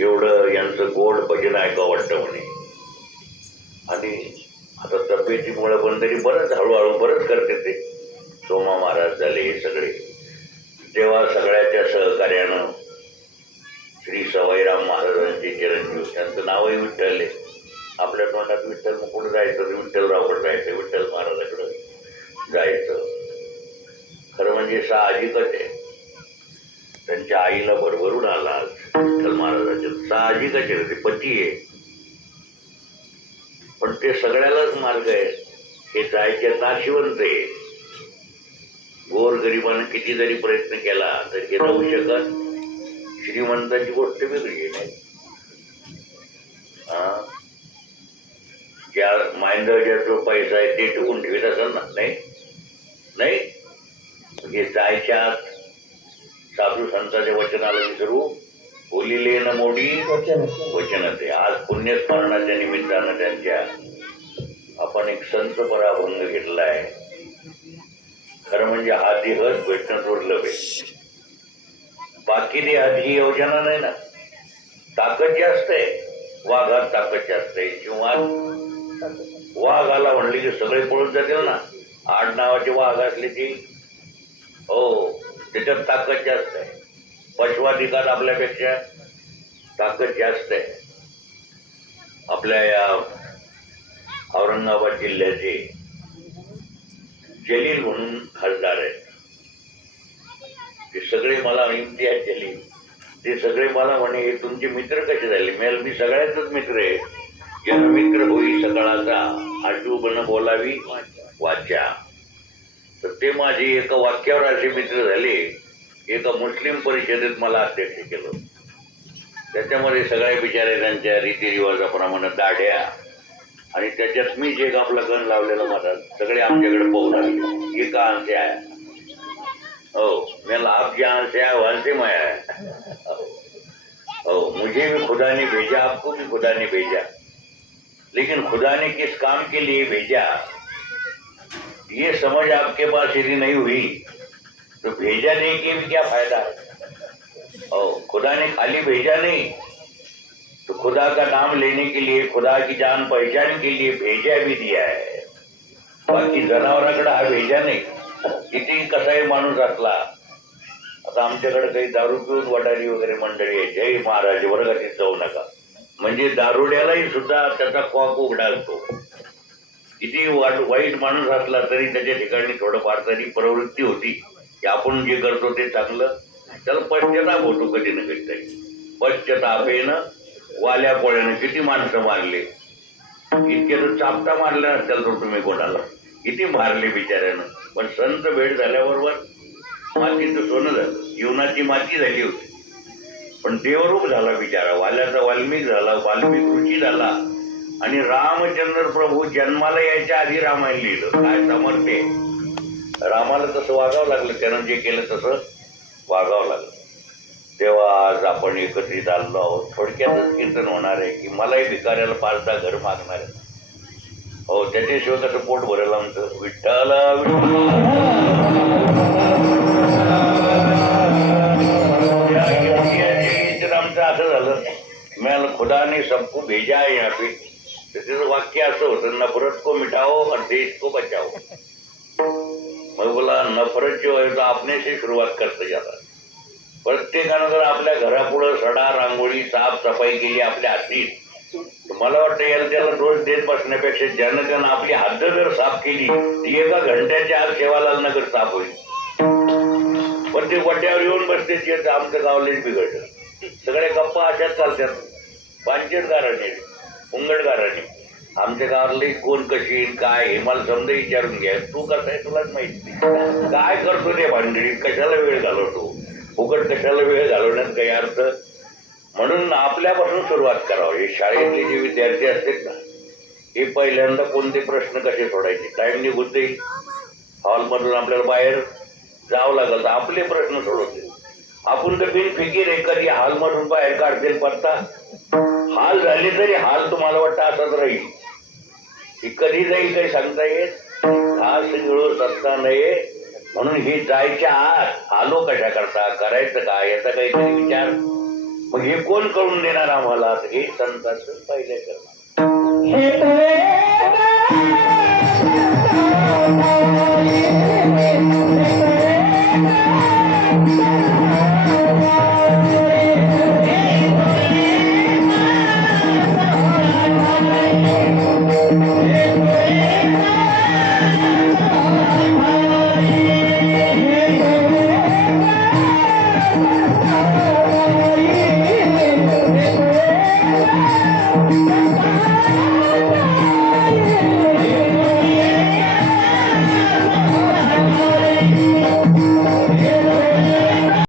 एवढं यांचं गोड भजन ऐकावं वाटतं म्हणे. आणि आता तब्येतीमुळे पण तरी बरंच हळूहळू बरंच करते ते. सोमा महाराज झाले हे सगळे. तेव्हा सगळ्याच्या सहकार्यानं श्री सवाईराम महाराजांचे चिरंजीव त्यांचं नावही विठ्ठल आहे आपल्या तोंडात विठ्ठल मग कुठं जायचं विठ्ठलरावकडे जायचं विठ्ठल महाराजाकडं जायचं. खरं म्हणजे साहजिकच आहे. त्यांच्या आईला भरभरून आला. आज विठ्ठल महाराजांचे साहजिकच आहे ते पती आहे. पण ते सगळ्यालाच मार्ग आहे. हे जायचे नाशिवंत आहे? गोर गरिबानं किती जरी प्रयत्न केला तर हे राहू शकत श्रीमंताची गोष्ट वेगळी आहे. नाही हा? ज्या माइंडर जो पैसा आहे ते टिकून ठेवत असेल ना? नाही? नाही? जायच्या आत साधू संतांच्या वचनाला विसरू बोलिले न मोडी वचन ते आज पुण्यस्मरणाच्या निमित्तानं त्यांच्या आपण एक संत पराभंग आहे खरं म्हणजे हा दिवस भेटणं सोडलं पाहिजे बाकी ते आधी योजना नाही ना. ताकद जास्त आहे. वाघात ताकद जास्त आहे. किंवा वाघ आला म्हणले की सगळे पळून जातील ना. आठ नावाचे वाघ असले की हो. त्याच्यात ताकद जास्त आहे. पशुअधिकार आपल्यापेक्षा ताकद जास्त आहे. आपल्या या औरंगाबाद जिल्ह्याचे जलील म्हणून खासदार आहेत. ते सगळे मला इम्तियाज जलील. ते सगळे मला म्हणे "हे तुमचे मित्र कसे झाले? मेल मी सगळ्याच मित्र आहे. जन मित्र होई सकाळाचा आजूबन बोलावी वाचा. तर ते माझे एका वाक्यावर असे मित्र झाले. एका मुस्लिम परिषदेत मला अध्यक्ष केलं. त्याच्यामध्ये सगळ्या बिचारे त्यांच्या रीतिरिवाजाप्रमाणे दाढ्या. आणि त्याच्यात मी जे आपला गण लावलेला माझा. सगळे आमच्याकडे पाहून आले हे का से आहे? हो. मैं आप जहाँ से आए वहां से मैं आया हो. मुझे भी खुदा ने भेजा आपको भी खुदा ने भेजा. लेकिन खुदा ने किस काम के लिए भेजा? ये समझ आपके पास यदि नहीं हुई तो भेजा नहीं के भी क्या फायदा? और खुदा ने खाली भेजा नहीं तो खुदा का नाम लेने के लिए खुदा की जान पहचान के लिए भेजा भी दिया है। बाकी जनावराकडे हा भेजा नाही। किती कसाही माणूस असला। आता आमच्याकडे काही दारू पिऊन वडारी वगैरे मंडळी आहे जय महाराज वर्गात जाऊ नका. म्हणजे दारुड्यालाही सुद्धा त्याचा कॉक उघडा असतो किती वाट वाईट माणूस असला तरी त्याच्या ठिकाणी थोडंफार तरी प्रवृत्ती होती. की आपण जे करतो ते चांगलं. त्याला पश्चाताप होतो कधी ना कधी तरी. पश्चातापेनं वाल्या पोळ्यानं किती माणसं मारले. इतके तर चापटा मारले नसतील तर तुम्ही कोणाला. किती मारले बिचाऱ्यानं. पण संत भेट झाल्याबरोबर मातीचं सोनं झालं. जीवनाची माती झाली होती. पण देवरूप झाला बिचारा. वाल्याचा वाल्मिक झाला वाल्मिक ऋषी झाला. आणि रामचंद्र प्रभू जन्माला यायच्या आधी रामायण लिहिलं. काय समर्थ रामाला तसं वागावं लागलं त्यानं जे केलं तसं वागावं लागलं. तेव्हा आज आपण एकत्रित आलो आहोत. थोडक्यातच कीर्तन होणार आहे की मलाही भिकाऱ्याला पाच दहा घर मागणार आहे. हो त्याच्याशिवाय कसं पोट भरेल आमचं? विठ्ठल विठ्ठल! आमचं असं झालं. मैं खुदाने संपू सबको भेजा आहे या त्याचं वाक्य असं होतं नफरत को मिटाओ और देश को बचाओ. मग बोला नफरत जो आहे तो आपने सुरुवात करते जातात प्रत्येकानं जर आपल्या घरापुढं सडा रांगोळी साफ सफाई केली आपल्या हातीत मला वाटतं याला त्याला दोष देत बसण्यापेक्षा ज्यानं त्यानं आपली हात जर साफ केली ती एका घंट्याच्या आत सेवालाल नगर साफ होईल. पण ते वड्यावर येऊन बसते ते आमचं गावलेच बिघडलं. सगळे गप्पा अशाच चालतात. पांचट गाराने आमच्या गावातले कोण कशी काय हे मला समजा विचारून घ्या. तू कसं आहे तुलाच माहिती नाही. काय करतो ते भांडणीत कशाला वेळ घालवतो? फुकट कशाला वेळ घालवण्यात काही अर्थ? म्हणून आपल्यापासून सुरुवात करावं. हे शाळेतले जे विद्यार्थी असतील ना हे पहिल्यांदा कोणते प्रश्न कसे सोडायचे? टाइम निघून जाईल हॉलमधून आपल्याला बाहेर जावं लागेल तर आपले प्रश्न सोडवतील आपण तर बिन फिकीर आहे कधी हॉलमधून बाहेर काढतील पत्ता? हाल झाले तरी हाल तुम्हाला वाटतं असाच राहील. ही कधी जाईल काही सांगता येत? आज गिळू सत्ता नये. म्हणून ही जायच्या आत आलो कशा करता? करायचं काय? याचा काहीतरी विचार. मग हे कोण करून देणार आम्हाला? हे संताचं पहिले करणार.